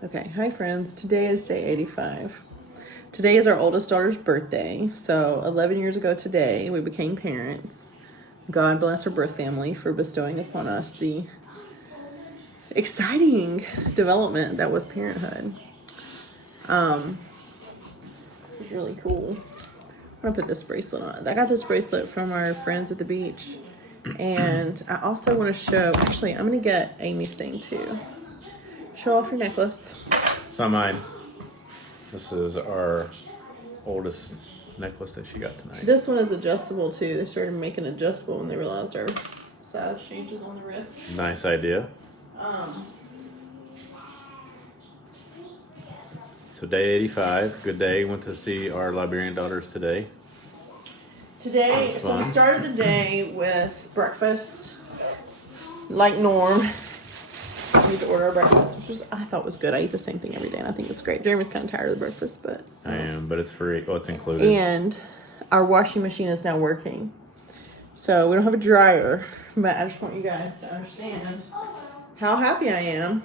Okay, hi friends. Today is day 85. Today is our oldest daughter's birthday. So 11 years ago today, we became parents. God bless her birth family for bestowing upon us the exciting development that was parenthood. It was really cool. I'm gonna put this bracelet on. I got this bracelet from our friends at the beach. And I also want to show, actually, I'm gonna get Amy's thing too. Show off your necklace. It's not mine. This is our oldest necklace that she got tonight. This one is adjustable too. They started making adjustable when they realized our size changes on the wrist. Nice idea. So day 85, good day. Went to see our Liberian daughters today. Today, so we started the day with breakfast, like norm. We had to order our breakfast, which I thought was good. I eat the same thing every day, and I think it's great. Jeremy's kind of tired of the breakfast, but I am, but it's free. Oh, it's included. And our washing machine is now working, so we don't have a dryer. But I just want you guys to understand how happy I am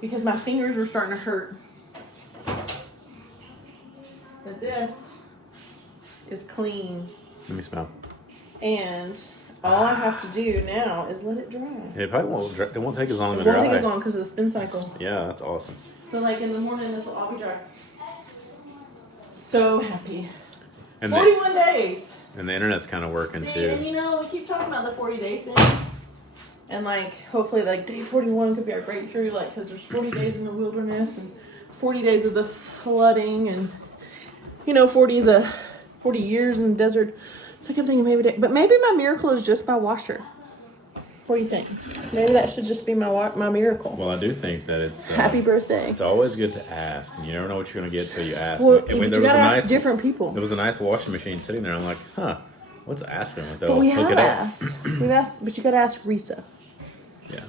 because my fingers were starting to hurt. But this is clean. Let me smell. And all I have to do now is let it dry. It probably won't. It won't take as long to dry. It dry. won't take as long because of the spin cycle. Yeah, that's awesome. So like in the morning, this will all be dry. So happy. And 41 days. And the internet's kind of working too. And you know, we keep talking about the 40-day thing. And like, hopefully like day 41 could be our breakthrough. Like, because there's 40 days in the wilderness and 40 days of the flooding. And, you know, 40 years in the desert. So I kept thinking but maybe my miracle is just my washer. What do you think? Maybe that should just be my miracle. Well, I do think that it's happy birthday. It's always good to ask, and you never know what you're going to get till you ask. Well, and when you gotta ask different people. There was a nice washing machine sitting there. I'm like, what's asking? But we have asked. We've asked, but you got to ask Risa. Yeah.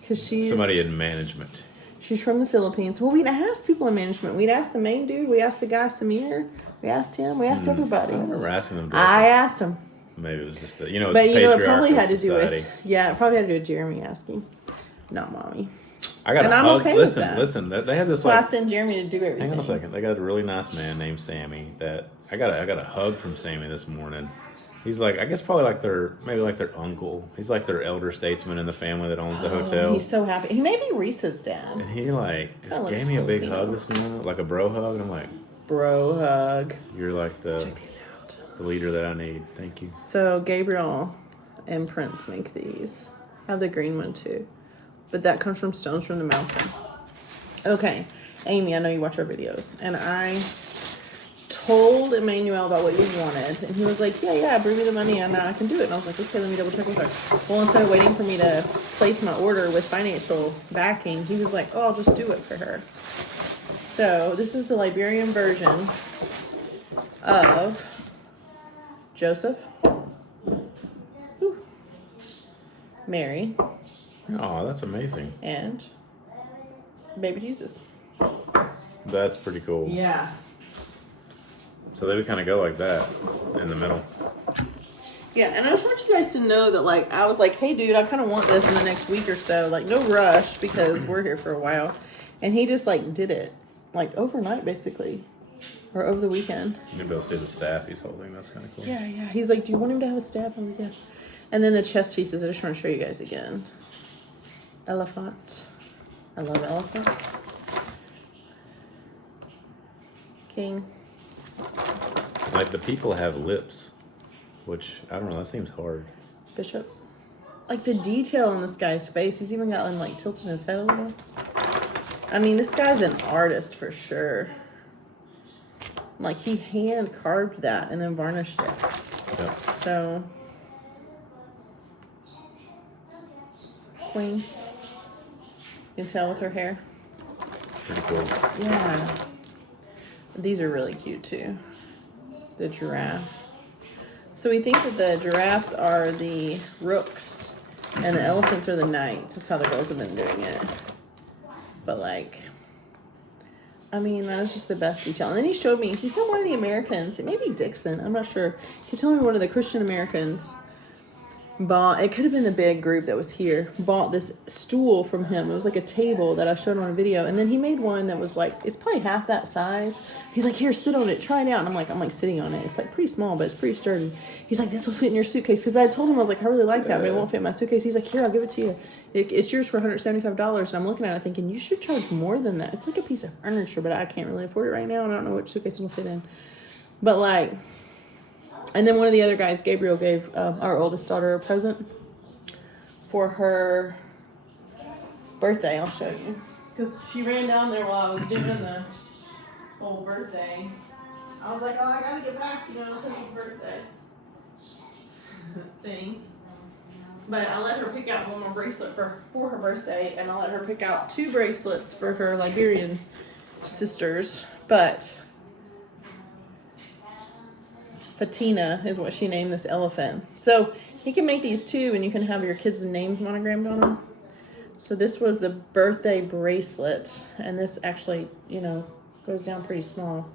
Because she's somebody in management. She's from the Philippines. Well, we'd asked people in management. We'd asked the main dude. We asked the guy Samir. We asked him. We asked everybody. I remember asking them. Directly. I asked him. Maybe it was just but it probably had to do with it probably had to do with Jeremy asking, not mommy. I got and I'm hug. okay Listen, with that. listen. They had this. So I sent Jeremy to do everything. Hang on a second. They got a really nice man named Sammy. That I got a hug from Sammy this morning. He's like, I guess probably like their uncle. He's like their elder statesman in the family that owns the hotel. He's so happy. He may be Reese's dad. And he just gave me a big hug this morning, like a bro hug. And I'm like, bro hug. You're like the leader that I need. Thank you. So Gabriel and Prince make these. I have the green one too. But that comes from Stones from the Mountain. Okay. Amy, I know you watch our videos. And I told Emmanuel about what you wanted. And he was like, yeah, bring me the money and I can do it. And I was like, okay, let me double check with her. Well, instead of waiting for me to place my order with financial backing, he was like, I'll just do it for her. So this is the Liberian version of Joseph, Mary. Oh, that's amazing. And baby Jesus. That's pretty cool. Yeah. So they would kind of go like that in the middle. Yeah, and I just want you guys to know that, like, I was like, hey, dude, I kind of want this in the next week or so. Like, no rush because we're here for a while. And he just, like, did it, like, overnight, basically. Or over the weekend. You're going to be able to see the staff he's holding. That's kind of cool. Yeah. He's like, do you want him to have a staff? I'm like, yeah. And then the chest pieces, I just want to show you guys again. Elephant. I love elephants. King. Like, the people have lips, which, I don't know, that seems hard. Bishop. Like, the detail on this guy's face, he's even got him, like, tilting his head a little. I mean, this guy's an artist for sure. Like, he hand carved that and then varnished it. Yep. So, Queen. You can tell with her hair. Pretty cool. Yeah. These are really cute too. The giraffe. So we think that the giraffes are the rooks and the elephants are the knights. That's how the girls have been doing it. But like, I mean, that is just the best detail. And then he showed me, he said one of the Americans, it may be Dixon, I'm not sure. He kept telling me one of the Christian Americans bought, it could have been the big group that was here, bought this stool from him. It was like a table that I showed on a video. And then he made one that was like, it's probably half that size. He's like, here, sit on it, try it out. And I'm like sitting on it. It's like pretty small, but it's pretty sturdy. He's like, this will fit in your suitcase. Because I told him, I was like, I really like that, but it won't fit in my suitcase. He's like, here, I'll give it to you. It's yours for $175. And I'm looking at it thinking, you should charge more than that. It's like a piece of furniture, but I can't really afford it right now. And I don't know which suitcase it'll fit in. But like, and then one of the other guys, Gabriel, gave our oldest daughter a present for her birthday. I'll show you. Because she ran down there while I was doing the whole birthday. I was like, oh, I gotta get back, because of the birthday thing. But I let her pick out one more bracelet for her birthday, and I let her pick out 2 bracelets for her Liberian sisters. But Fatina is what she named this elephant. So he can make these too, and you can have your kids' names monogrammed on them. So this was the birthday bracelet, and this actually, goes down pretty small.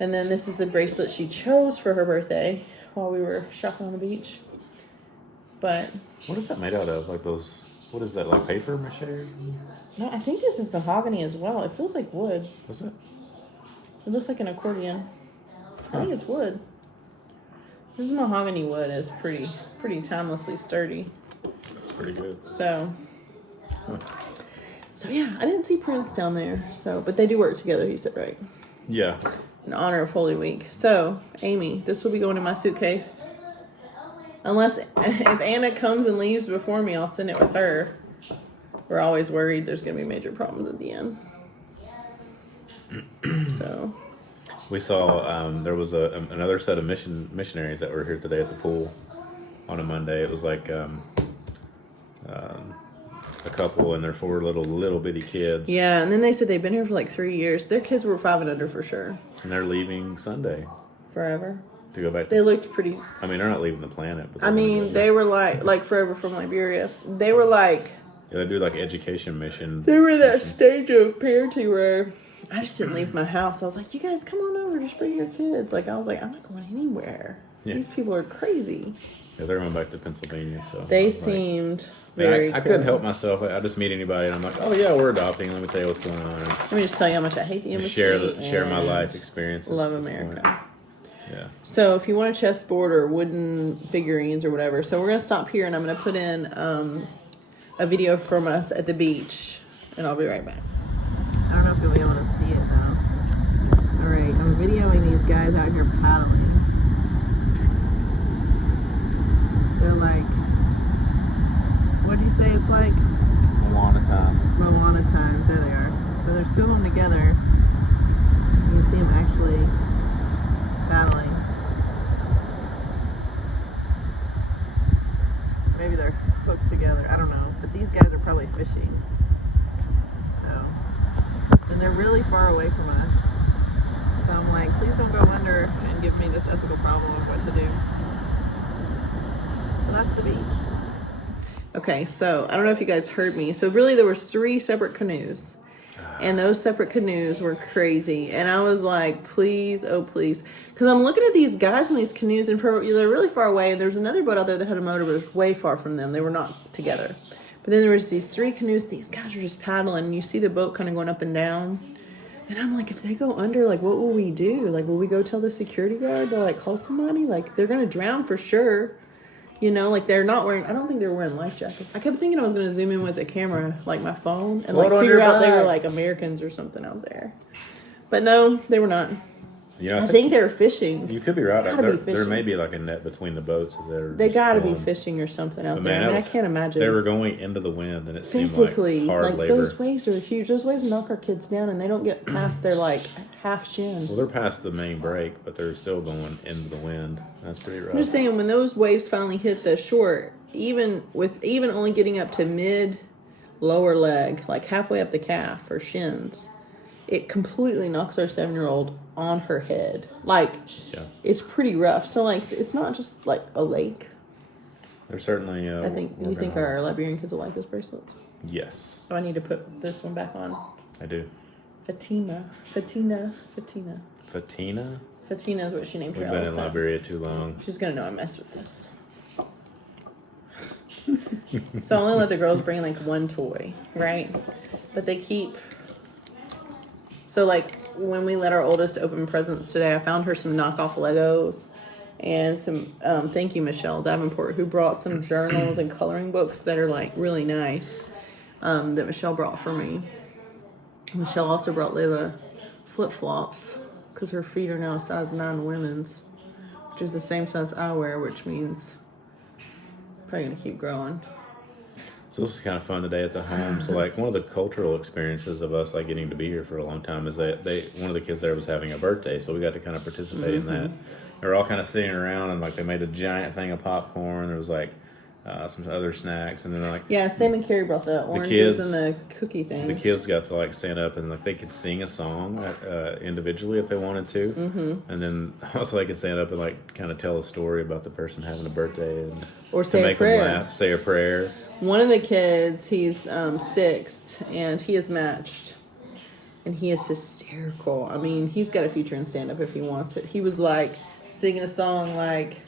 And then this is the bracelet she chose for her birthday while we were shopping on the beach. But what is that made out of? Like those, what is that, like paper mache or something? No, I think this is mahogany as well. It feels like wood. What's it? It looks like an accordion. I think it's wood. This is mahogany wood. It's pretty timelessly sturdy. It's pretty good. So yeah, I didn't see Prince down there. So, but they do work together. He said, right? Yeah. In honor of Holy Week. So, Amy, this will be going in my suitcase. Unless if Anna comes and leaves before me, I'll send it with her. We're always worried there's going to be major problems at the end. So. We saw there was another set of missionaries that were here today at the pool on a Monday. It was like a couple and their 4 little bitty kids. Yeah, and then they said they've been here for like 3 years. Their kids were 5 and under for sure. And they're leaving Sunday. Forever. To go back. They looked pretty. I mean, they're not leaving the planet. But they were like forever from Liberia. They were like. Yeah, they do like education mission. They were in that stage of parenting where I just didn't leave my house. I was like, you guys come on over, just bring your kids. Like I was like, I'm not going anywhere. Yeah. These people are crazy. Yeah, they're going back to Pennsylvania, so they seemed very. I couldn't help myself. I just meet anybody, and I'm like, oh yeah, we're adopting. Let me tell you what's going on. Let me just tell you how much I hate the embassy. Share my life experiences. Love America. Point. Yeah. So if you want a chessboard or wooden figurines or whatever, so we're gonna stop here, and I'm gonna put in a video from us at the beach, and I'll be right back. I don't know if you'll be able to see it though. All right, I'm videoing these guys out here paddling. They're like, what do you say it's like? Moana times. Moana times, there they are. So there's 2 of them together. You can see them actually battling. Maybe they're hooked together, I don't know. But these guys are probably fishing. So, and they're really far away from us. So I'm like, please don't go under and give me this ethical problem of what to do. So that's the beach. Okay, so I don't know if you guys heard me. So really there was 3 separate canoes. And those separate canoes were crazy. And I was like, please, oh please. Because I'm looking at these guys on these canoes, and they're really far away. And there's another boat out there that had a motor, but it was way far from them. They were not together. But then there was these 3 canoes. These guys are just paddling. And you see the boat kind of going up and down. And I'm like, if they go under, like, what will we do? Like, will we go tell the security guard to, like, call somebody? Like, they're going to drown for sure. Like they're not wearing, I don't think they're wearing life jackets. I kept thinking I was going to zoom in with a camera, like my phone, and like figure out they were like Americans or something out there. But no, they were not. I think they were fishing. You could be right. There may be like a net between the boats. They got to be fishing or something out there. I can't imagine. They were going into the wind, and it seemed like hard labor. Those waves are huge. Those waves knock our kids down, and they don't get past their like half shin. Well, they're past the main break, but they're still going into the wind. That's pretty rough. I'm just saying, when those waves finally hit the shore, even only getting up to mid lower leg, like halfway up the calf or shins, it completely knocks our 7-year-old on her head. Like, it's pretty rough. So, like, it's not just, like, a lake. They're certainly... I think, you think our Liberian kids will like those bracelets? Yes. So I need to put this one back on. I do. Fatina. Fatina Fatina is what she named her elephant. We've been in elephant. Liberia too long. She's going to know I messed with this. So I only let the girls bring like one toy, right? But they keep. So like when we let our oldest open presents today, I found her some knockoff Legos and some. Thank you, Michelle Davenport, who brought some journals and coloring books that are like really nice. That Michelle brought for me. Michelle also brought Layla flip flops because her feet are now a size 9 women's, which is the same size I wear, which means probably gonna keep growing. So this is kind of fun today at the home. So like one of the cultural experiences of us like getting to be here for a long time is that one of the kids there was having a birthday, so we got to kind of participate in that. They were all kind of sitting around and like they made a giant thing of popcorn. There was like some other snacks, and then like Sam and Carrie brought the oranges and the cookie things. The kids got to like stand up and like they could sing a song individually if they wanted to, and then also they could stand up and like kind of tell a story about the person having a birthday and or to make them laugh, say a prayer. One of the kids, he's 6 and he is matched, and he is hysterical. I mean, he's got a future in stand up if he wants it. He was like singing a song like,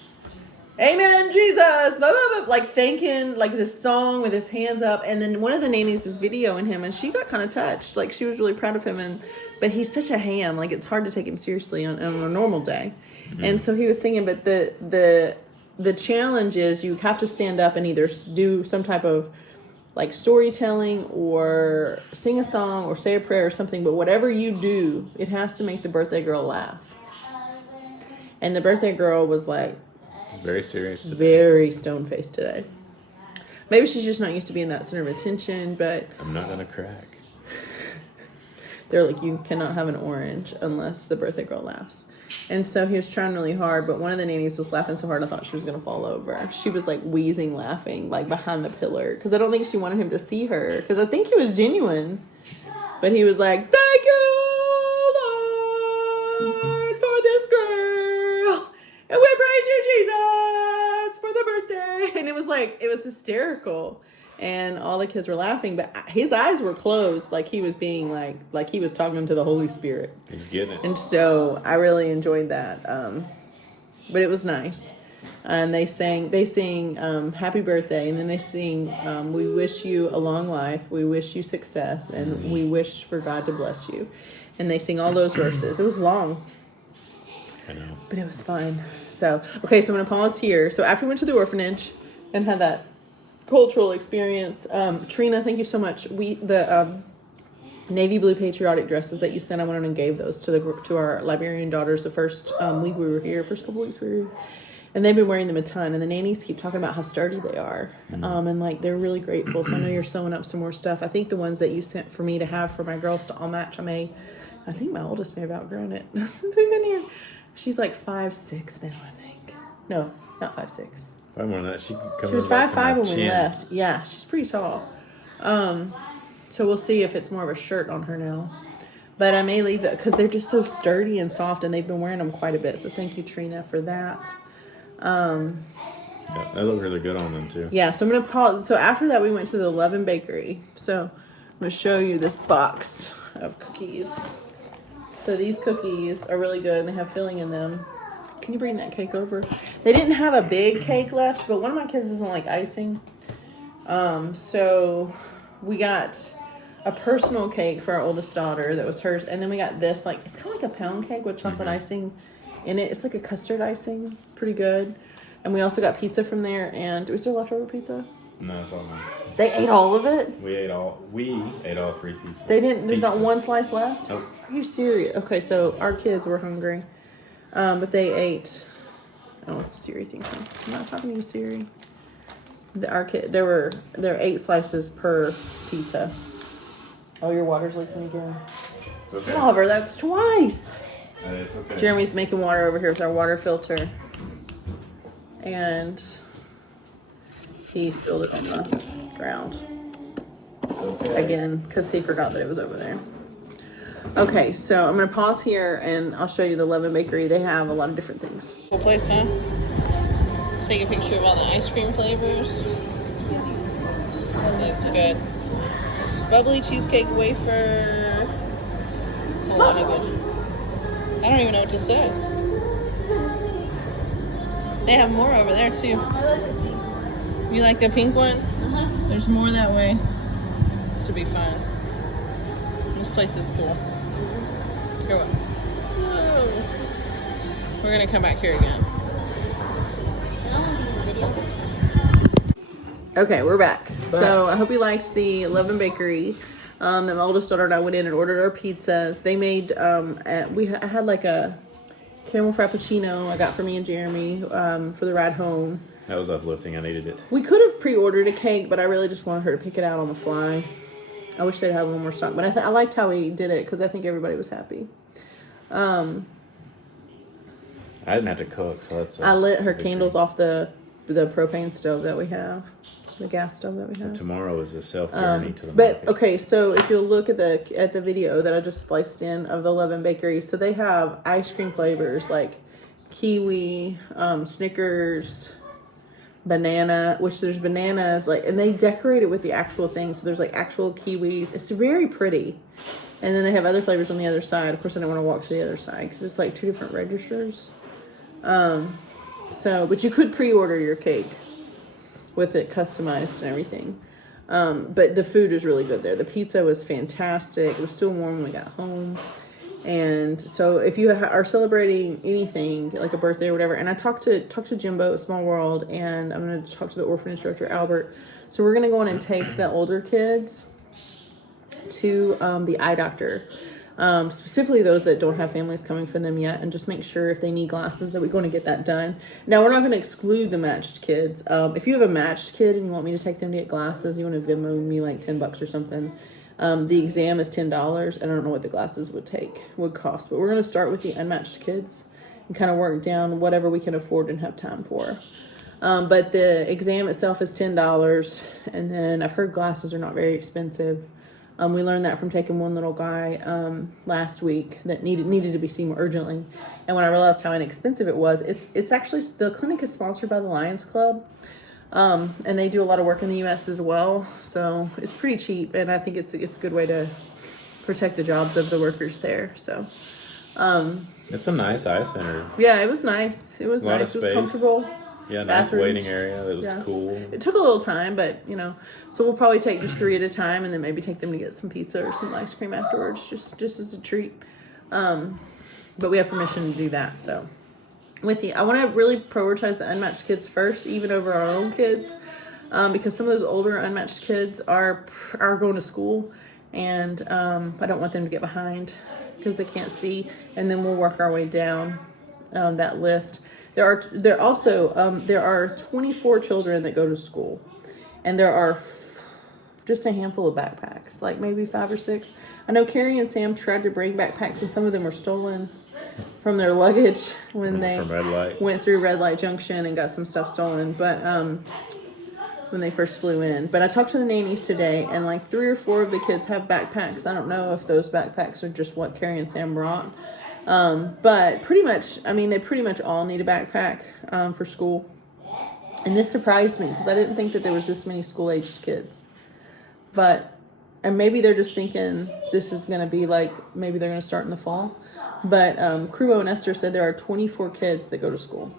Amen, Jesus, blah, blah, blah, like thanking, like this song with his hands up. And then one of the nannies was videoing him, and she got kind of touched. Like she was really proud of him, but he's such a ham. Like it's hard to take him seriously on a normal day. Mm-hmm. And so he was singing, but the challenge is you have to stand up and either do some type of like storytelling or sing a song or say a prayer or something. But whatever you do, it has to make the birthday girl laugh. And the birthday girl was like, very serious today. Very stone-faced today. Maybe she's just not used to being that center of attention, but... I'm not going to crack. They're like, you cannot have an orange unless the birthday girl laughs. And so he was trying really hard, but one of the nannies was laughing so hard I thought she was going to fall over. She was like wheezing laughing, like behind the pillar, because I don't think she wanted him to see her, because I think he was genuine. But he was like, thank you, Lord, for this girl. And we praise you, Jesus, for the birthday. And it was hysterical. And all the kids were laughing, but his eyes were closed, like he was being like he was talking to the Holy Spirit. He was getting it. And so I really enjoyed that. But it was nice. And they sing Happy Birthday, and then they sing we wish you a long life, we wish you success, and we wish for God to bless you. And they sing all those verses. It was long. I know. But it was fun. So, okay, so I'm going to pause here. So after we went to the orphanage and had that cultural experience, Trina, thank you so much. The navy blue patriotic dresses that you sent, I went on and gave those to our Liberian daughters the first week we were here, first couple weeks we were here. And they've been wearing them a ton. And the nannies keep talking about how sturdy they are. And like they're really grateful. So I know you're sewing up some more stuff. I think the ones that you sent for me to have for my girls to all match, I think my oldest may have outgrown it since we've been here. She's like 5'6" now, I think. No, not 5'6". Probably more than that. She was 5'5" when we left. Yeah, she's pretty tall. So we'll see if it's more of a shirt on her now. But I may leave that because they're just so sturdy and soft, and they've been wearing them quite a bit. So thank you, Trina, for that. Yeah, they look really good on them too. Yeah, so I'm gonna pause. So after that, we went to the Lovin' Bakery. So I'm gonna show you this box of cookies. So these cookies are really good, and they have filling in them. Can you bring that cake over? They didn't have a big cake left, but one of my kids doesn't like icing. So we got a personal cake for our oldest daughter that was hers, and then we got this, like, it's kind of like a pound cake with chocolate icing in it. It's like a custard icing, pretty good. And we also got pizza from there, and was there leftover pizza? No, it's all mine. They ate all of it? We ate all 3 pieces. They didn't, there's not one slice left? Nope. Are you serious? Okay, so our kids were hungry. But they ate, oh, Siri thinks I'm not talking to you, Siri. There were 8 slices per pizza. Oh, your water's leaking again. It's okay. Oliver, that's twice. It's okay. Jeremy's making water over here with our water filter. And he spilled it on the ground. Okay. Again, because he forgot that it was over there. Okay, so I'm going to pause here and I'll show you the Lovin' Bakery. They have a lot of different things. Cool place, huh? Take a picture of all the ice cream flavors. Looks good. Bubbly cheesecake wafer. It's a lot of good. I don't even know what to say. They have more over there too. You like the pink one? There's more that way. This will be fun. This place is cool. Go up. Whoa. We're gonna come back here again. Okay, we're back. So I hope you liked the Love and Bakery. My oldest daughter and I went in and ordered our pizzas. They made I had like a caramel frappuccino I got for me and Jeremy for the ride home. That was uplifting. I needed it. We could have pre-ordered a cake, but I really just wanted her to pick it out on the fly. I wish they'd have one more stock, but I liked how we did it because I think everybody was happy. I didn't have to cook, so I lit her candles off the propane stove that we have, the gas stove that we have. Tomorrow is a self journey to the but market. Okay, so if you'll look at the video that I just spliced in of the Love and Bakery, so they have ice cream flavors like kiwi, Snickers, banana, which there's bananas, like, and they decorate it with the actual thing. So there's like actual kiwis. It's very pretty. And then they have other flavors on the other side. Of course, I don't want to walk to the other side because it's like 2 different registers. But you could pre-order your cake with it customized and everything. But the food was really good there. The pizza was fantastic. It was still warm when we got home. And so if you are celebrating anything like a birthday or whatever, and I talked to Jimbo at Small World, and I'm going to talk to the orphanage director, Albert. So we're going to go in and take the older kids to the eye doctor, specifically those that don't have families coming for them yet, and just make sure if they need glasses that we're going to get that done. Now, we're not going to exclude the matched kids. If you have a matched kid and you want me to take them to get glasses, you want to Venmo me like $10 or something. The exam is $10, and I don't know what the glasses would cost, but we're going to start with the unmatched kids and kind of work down whatever we can afford and have time for. But the exam itself is $10, and then I've heard glasses are not very expensive. We learned that from taking one little guy last week that needed to be seen more urgently, and when I realized how inexpensive it was, it's actually, the clinic is sponsored by the Lions Club. And they do a lot of work in the U.S. as well, so it's pretty cheap, and I think it's a good way to protect the jobs of the workers there. So, it's a nice eye center. Yeah, it was nice. It was nice. It was comfortable. Yeah, nice bathrooms. Waiting area. It was cool. It took a little time, but so we'll probably take just 3 at a time, and then maybe take them to get some pizza or some ice cream afterwards, just as a treat. But we have permission to do that, so. I want to really prioritize the unmatched kids first, even over our own kids, because some of those older unmatched kids are going to school, and I don't want them to get behind because they can't see. And then we'll work our way down that list. There are 24 children that go to school, and there are just a handful of backpacks, like maybe 5 or 6. I know Carrie and Sam tried to bring backpacks, and some of them were stolen from their luggage when they went through Red Light Junction and got some stuff stolen, but when they first flew in. But I talked to the nannies today, and like 3 or 4 of the kids have backpacks. I don't know if those backpacks are just what Carrie and Sam brought, but pretty much, they pretty much all need a backpack for school. And this surprised me because I didn't think that there was this many school-aged kids. And maybe they're just thinking this is going to be like, maybe they're going to start in the fall. But Krubo and Esther said there are 24 kids that go to school.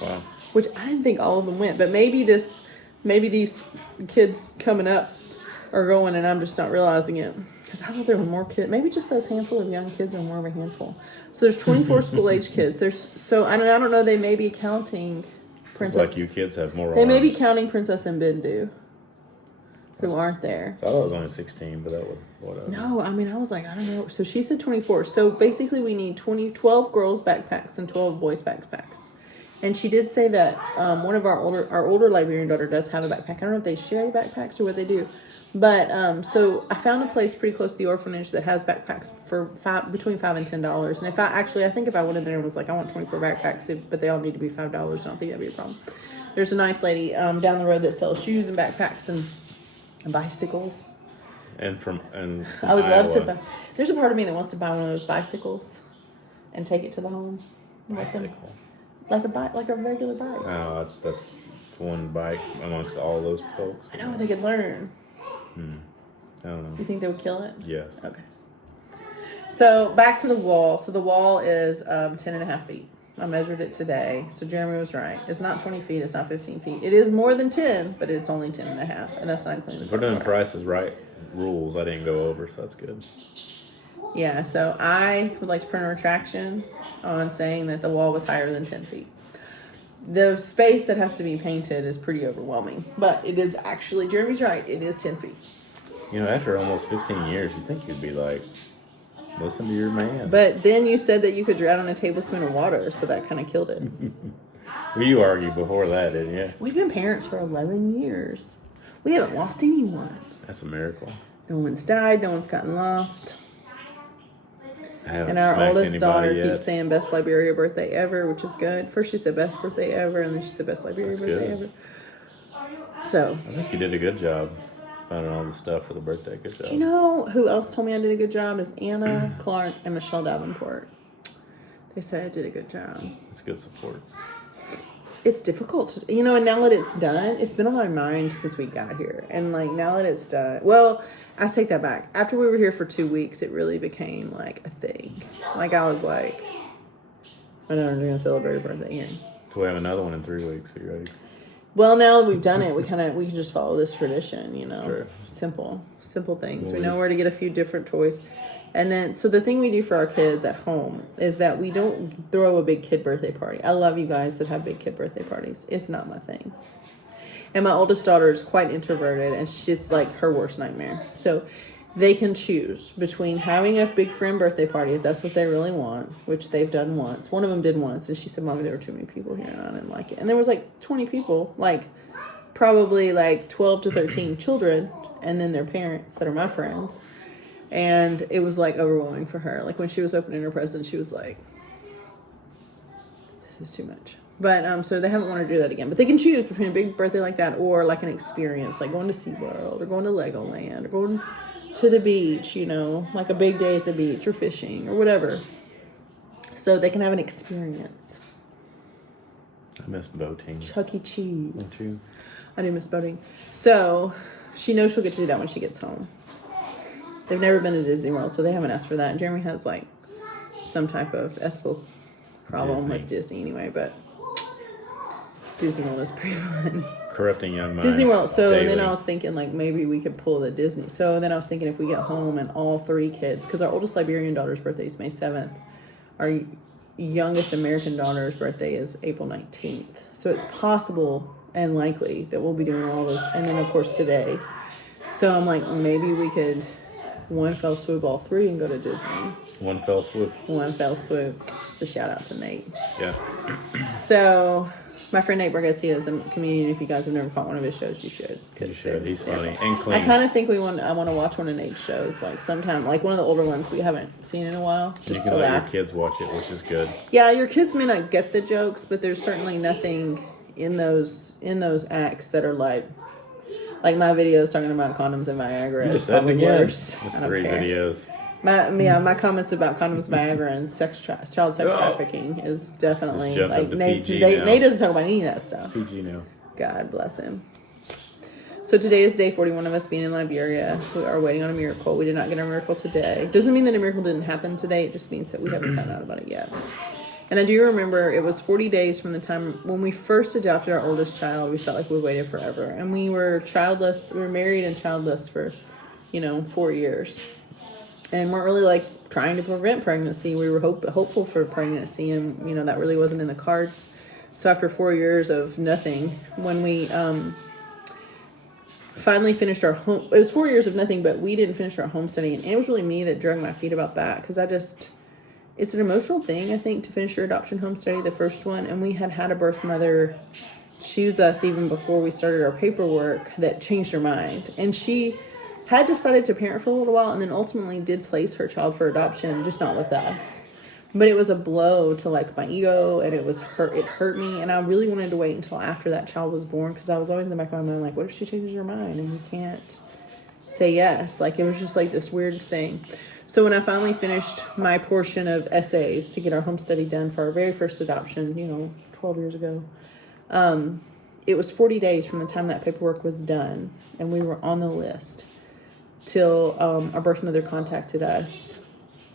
Wow. Which I didn't think all of them went. But maybe these kids coming up are going, and I'm just not realizing it. Because I thought there were more kids. Maybe just those handful of young kids are more of a handful. So there's 24 school-age kids. I don't know, they may be counting Princess. It's like you kids have more They arms. may be counting Princess and Bindu, who aren't there. So I thought it was only 16, but that was whatever. No, I was like, I don't know. So she said 24. So basically we need 12 girls' backpacks and 12 boys' backpacks. And she did say that one of our older Liberian daughter does have a backpack. I don't know if they share backpacks or what they do. But so I found a place pretty close to the orphanage that has backpacks for between $5 and $10. And I think if I went in there and was like, I want 24 backpacks, but they all need to be $5, I don't think that'd be a problem. There's a nice lady down the road that sells shoes and backpacks and bicycles. And from I would Iowa. love to buy. There's a part of me that wants to buy one of those bicycles and take it to the home. Bicycle. Like a regular bike. Oh, that's one bike amongst all those folks. I know, they could learn. I don't know. You think they would kill it? Yes. Okay. So back to the wall. So the wall is 10.5 feet. I measured it today. So Jeremy was right. It's not 20 feet. It's not 15 feet. It is more than 10, but it's only 10 and a half. And that's not including If we're doing prices right rules, I didn't go over, so that's good. Yeah, so I would like to print a retraction on saying that the wall was higher than 10 feet. The space that has to be painted is pretty overwhelming, but it is actually, Jeremy's right, it is 10 feet. You know, after almost 15 years, you think you'd be like, listen to your man. But then you said that you could drown on a tablespoon of water, so that kind of killed it. Well, you argued before that, didn't you? We've been parents for 11 years. We haven't lost anyone. That's a miracle. No one's died, no one's gotten lost. I haven't And our smacked oldest anybody daughter yet. keeps saying best Liberia birthday ever, which is good. First she said best birthday ever, and then she said best Liberia That's birthday good. ever. So, I think you did a good job finding all the stuff for the birthday. Good job. you know who else told me I did a good job is Anna Clark and Michelle Davenport. They said I did a good job. That's good support. It's difficult, and now that it's done, it's been on my mind since we got here. And like now that it's done, well, I take that back. After we were here for 2 weeks, it really became like a thing. Like I was like, I know we're gonna celebrate her birthday here. So we have another one in 3 weeks. Are you ready? Well, now that we've done it, we can just follow this tradition. That's true. Simple things. Well, we know where to get a few different toys. And then, so the thing we do for our kids at home is that we don't throw a big kid birthday party. I love you guys that have big kid birthday parties. It's not my thing. And my oldest daughter is quite introverted, and she's like her worst nightmare. So they can choose between having a big friend birthday party, if that's what they really want, which they've done once. One of them did once, and she said, Mommy, there were too many people here, and I didn't like it. And there was like 20 people, like probably like 12 to 13 children, and then their parents that are my friends. And it was like overwhelming for her. Like when she was opening her present, she was like, this is too much. But so they haven't wanted to do that again. But they can choose between a big birthday like that or like an experience, like going to SeaWorld or going to Legoland or going to the beach, like a big day at the beach or fishing or whatever. So they can have an experience. I miss boating. Chuck E. Cheese. Don't you? I do miss boating. So she knows she'll get to do that when she gets home. They've never been to Disney World, so they haven't asked for that. Jeremy has like some type of ethical problem with Disney anyway, but Disney World is pretty fun. Corrupting young minds. Disney World. So daily. then I was thinking like maybe we could pull the Disney. So then I was thinking if we get home and all 3 kids, because our oldest Liberian daughter's birthday is May 7th. Our youngest American daughter's birthday is April 19th. So it's possible and likely that we'll be doing all those. And then of course today. So I'm like, maybe we could one fell swoop all 3 and go to Disney. One fell swoop. One fell swoop. It's a shout out to Nate. Yeah. So my friend Nate Bargatze is a comedian. If you guys have never caught one of his shows, you should. You should. He's funny and clean. I kind of think I want to watch one of Nate's shows, like sometime, like one of the older ones we haven't seen in a while. You Just can to let laugh. your kids watch it, which is good. Yeah, your kids may not get the jokes, but there's certainly nothing in those acts that are like my videos talking about condoms and Viagra. You is just said it probably again. worse. It's I don't 3 care. videos. My comments about condoms, Viagra, and child sex trafficking is definitely jumped up like to Nate. PG now. Nate doesn't talk about any of that stuff. It's PG now. God bless him. So today is day 41 of us being in Liberia. We are waiting on a miracle. We did not get a miracle today. Doesn't mean that a miracle didn't happen today. It just means that we haven't found out about it yet. And I do remember it was 40 days from the time when we first adopted our oldest child. We felt like we waited forever. And we were childless. We were married and childless for, 4 years. And weren't really like trying to prevent pregnancy. We were hopeful for pregnancy, and that really wasn't in the cards. So after 4 years of nothing, when we finally finished our home, it was 4 years of nothing, but we didn't finish our home study, and it was really me that dragged my feet about that, because it's an emotional thing, I think, to finish your adoption home study, the first one, and we had a birth mother choose us even before we started our paperwork that changed her mind, and she had decided to parent for a little while and then ultimately did place her child for adoption, just not with us. But it was a blow to like my ego, and it hurt me, and I really wanted to wait until after that child was born, because I was always in the back of my mind like, what if she changes her mind and we can't say yes? Like it was just like this weird thing. So when I finally finished my portion of essays to get our home study done for our very first adoption, 12 years ago, it was 40 days from the time that paperwork was done, and we were on the list till our birth mother contacted us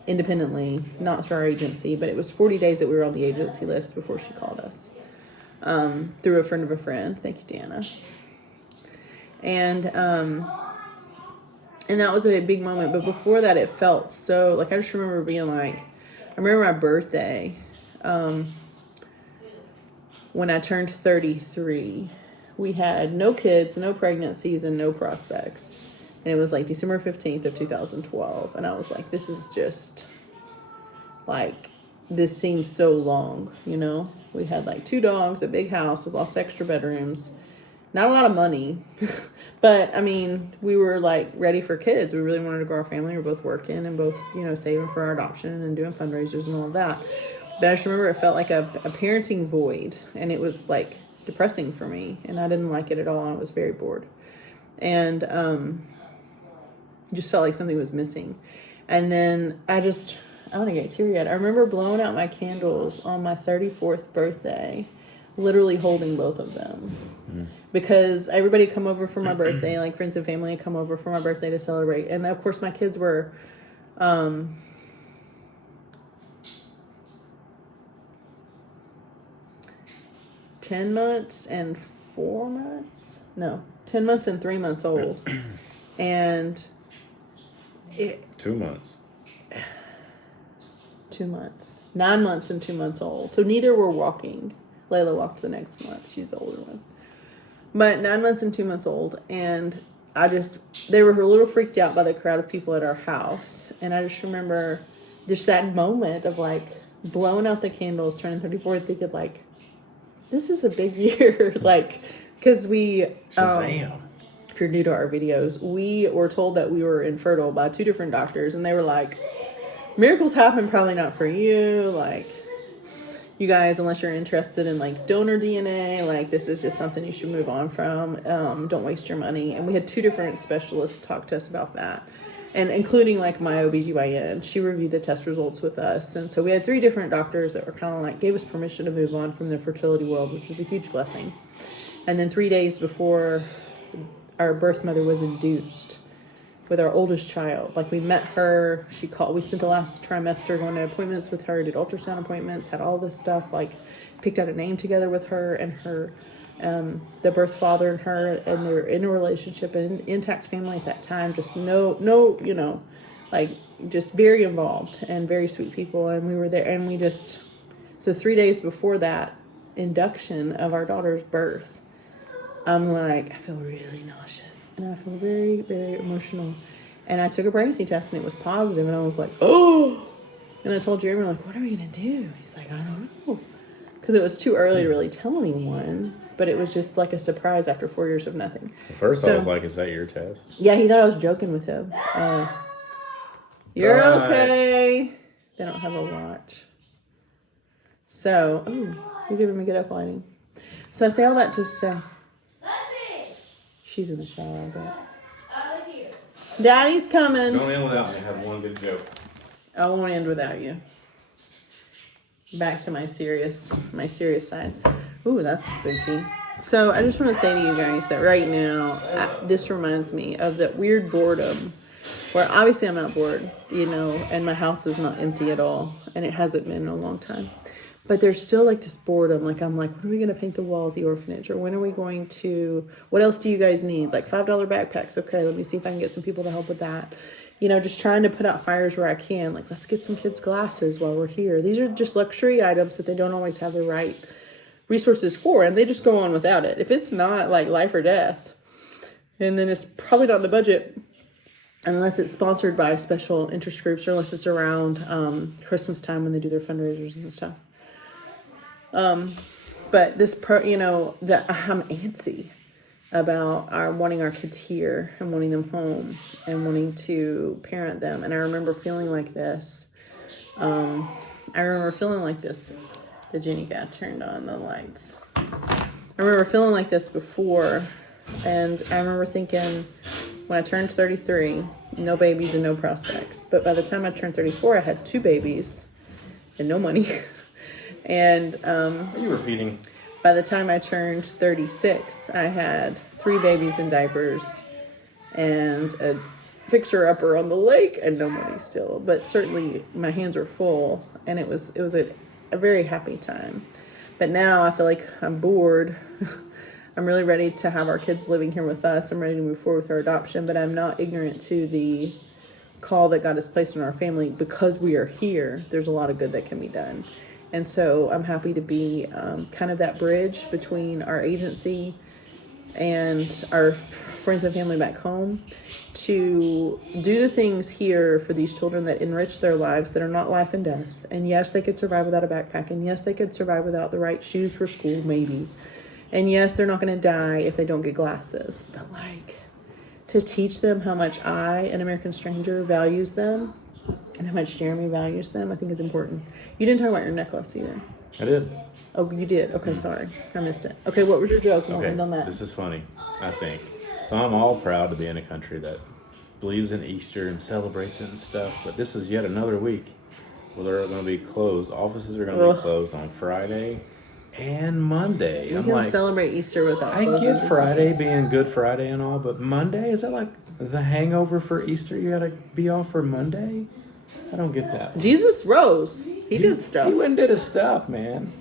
independently, not through our agency, but it was 40 days that we were on the agency list before she called us, through a friend of a friend. Thank you, Deanna. And that was a big moment. But before that, it felt so, like, I just remember being like, I remember my birthday, when I turned 33. We had no kids, no pregnancies, and no prospects. And it was like December 15th of 2012. And I was like, this is just, like, this seems so long, you know? We had like 2 dogs, a big house with lots of extra bedrooms, not a lot of money. But, I mean, we were like ready for kids. We really wanted to grow our family. We were both working and both, you know, saving for our adoption and doing fundraisers and all of that. But I just remember it felt like a parenting void. And it was like depressing for me. And I didn't like it at all. I was very bored. And, just felt like something was missing. And then I want to get teary-eyed. I remember blowing out my candles on my 34th birthday, literally holding both of them. Because everybody come over for my birthday, like friends and family come over for my birthday to celebrate. And of course my kids were 10 months and 4 months. No, 10 months and 3 months old. And 2 months. 2 months. 9 months and 2 months old. So neither were walking. Layla walked the next month. She's the older one. But 9 months and 2 months old. And they were a little freaked out by the crowd of people at our house. And I just remember just that moment of like blowing out the candles, turning 34, thinking like, this is a big year. Like, because we... Shazam. If you're new to our videos, we were told that we were infertile by 2 different doctors, and they were like, miracles happen, probably not for you, like, you guys, unless you're interested in like donor DNA, like this is just something you should move on from. Don't waste your money. And we had 2 different specialists talk to us about that, and including like my OBGYN. She reviewed the test results with us, and so we had 3 different doctors that were kind of like gave us permission to move on from the fertility world, which was a huge blessing. And then 3 days before our birth mother was induced with our oldest child, like we met her, we spent the last trimester going to appointments with her, did ultrasound appointments, had all this stuff, like picked out a name together with her and her, the birth father and her, and they were in a relationship and intact family at that time, just no, you know, like just very involved and very sweet people. And we were there, and so 3 days before that induction of our daughter's birth, I'm like, I feel really nauseous, and I feel very, very emotional. And I took a pregnancy test, and it was positive, and I was like, oh! And I told Jeremy, like, what are we going to do? He's like, I don't know. Because it was too early to really tell anyone, but it was just like a surprise after 4 years of nothing. At first I was like, is that your test? Yeah, he thought I was joking with him. You're okay. They don't have a watch. So, you're giving me good up lighting. So I say all that to say... She's in the shower, I bet. Daddy's coming. Don't end without me. I have one good joke. I won't end without you. Back to my serious side. Ooh, that's spooky. So I just want to say to you guys that right now, this reminds me of that weird boredom where obviously I'm not bored, you know, and my house is not empty at all, and it hasn't been in a long time. But there's still like this boredom. Like, I'm like, when are we going to paint the wall at the orphanage? Or when are we going to, what else do you guys need? Like $5 backpacks. Okay, let me see if I can get some people to help with that. You know, just trying to put out fires where I can. Like, let's get some kids glasses while we're here. These are just luxury items that they don't always have the right resources for. And they just go on without it. If it's not like life or death, and then it's probably not in the budget unless it's sponsored by special interest groups, or unless it's around Christmas time when they do their fundraisers and stuff. But this, that I'm antsy about wanting our kids here and wanting them home and wanting to parent them. And I remember feeling like this. The Jenny got turned on the lights. I remember feeling like this before. And I remember thinking when I turned 33, no babies and no prospects. But by the time I turned 34, I had 2 babies and no money. And Are you repeating? By the time I turned 36, I had 3 babies in diapers and a fixer-upper on the lake and no money still. But certainly my hands are full, and it was a very happy time. But now I feel like I'm bored. I'm really ready to have our kids living here with us. I'm ready to move forward with our adoption, but I'm not ignorant to the call that God has placed in our family. Because we are here, there's a lot of good that can be done. And so I'm happy to be kind of that bridge between our agency and our friends and family back home, to do the things here for these children that enrich their lives, that are not life and death. And yes, they could survive without a backpack. And yes, they could survive without the right shoes for school, maybe. And yes, they're not going to die if they don't get glasses. But like, to teach them how much I, an American stranger, values them, and how much Jeremy values them, I think is important. You didn't talk about your necklace either. I did. Oh, you did? Okay, sorry. I missed it. Okay, what was your joke? Okay, end on that. this is funny, I think. So I'm all proud to be in a country that believes in Easter and celebrates it and stuff, but this is yet another week where they're going to be closed. Offices are going to be closed on Friday and Monday. We I'm can like, celebrate Easter without I closing get Friday businesses. being Good Friday and all, but Monday, is that like the hangover for Easter? You got to be off for Monday? I don't get that. Jesus rose. He did stuff. He went and did his stuff, man.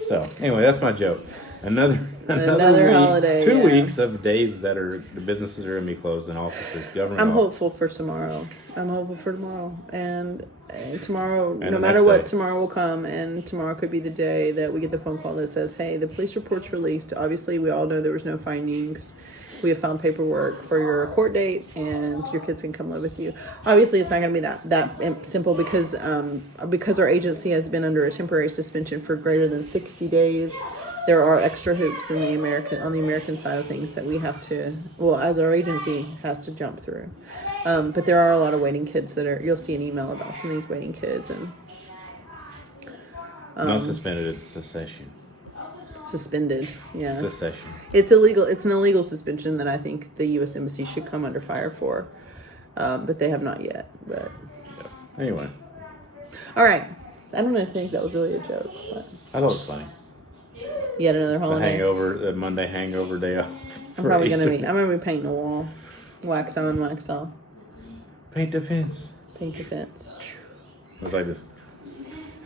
So anyway, that's my joke. Another week, holiday. 2 Yeah. weeks of days that the businesses are going to be closed and offices, government. I'm offices. hopeful for tomorrow. And tomorrow, And no the matter next what, day. tomorrow will come, and tomorrow could be the day that we get the phone call that says, "Hey, the police report's released. Obviously, we all know there was no findings. We have found paperwork for your court date, and your kids can come live with you." Obviously, it's not going to be that simple because our agency has been under a temporary suspension for greater than 60 days. There are extra hoops on the American side of things that we have to, as our agency has to jump through. But there are a lot of waiting kids you'll see an email about some of these waiting kids, and Not suspended, it's cessation. suspended. Yeah. Cessation. It's illegal. It's an illegal suspension that I think the U.S. Embassy should come under fire for, but they have not yet. But Yeah. Anyway, all right, I don't think that was really a joke. But I thought it was funny. yet another The holiday. the Monday hangover day off. I'm for probably Easter. I'm gonna be painting the wall, wax on, wax off, Paint the fence. paint the fence. It was like this.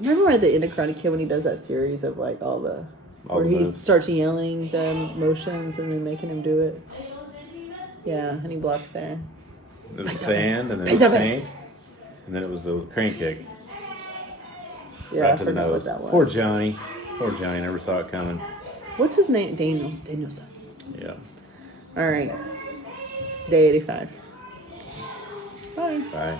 Remember at the end of Karate Kid when he does that series of like where the he moves. starts yelling the motions and then making him do it. Yeah, and he blocks there. It was sand, and then it Paint was the paint, fence. and then it was the crane kick Yeah, right I to the forgot nose. what that was. Poor Johnny. Poor Johnny never saw it coming. What's his name? Danielson. Yeah. All right. Day 85. Bye. Bye.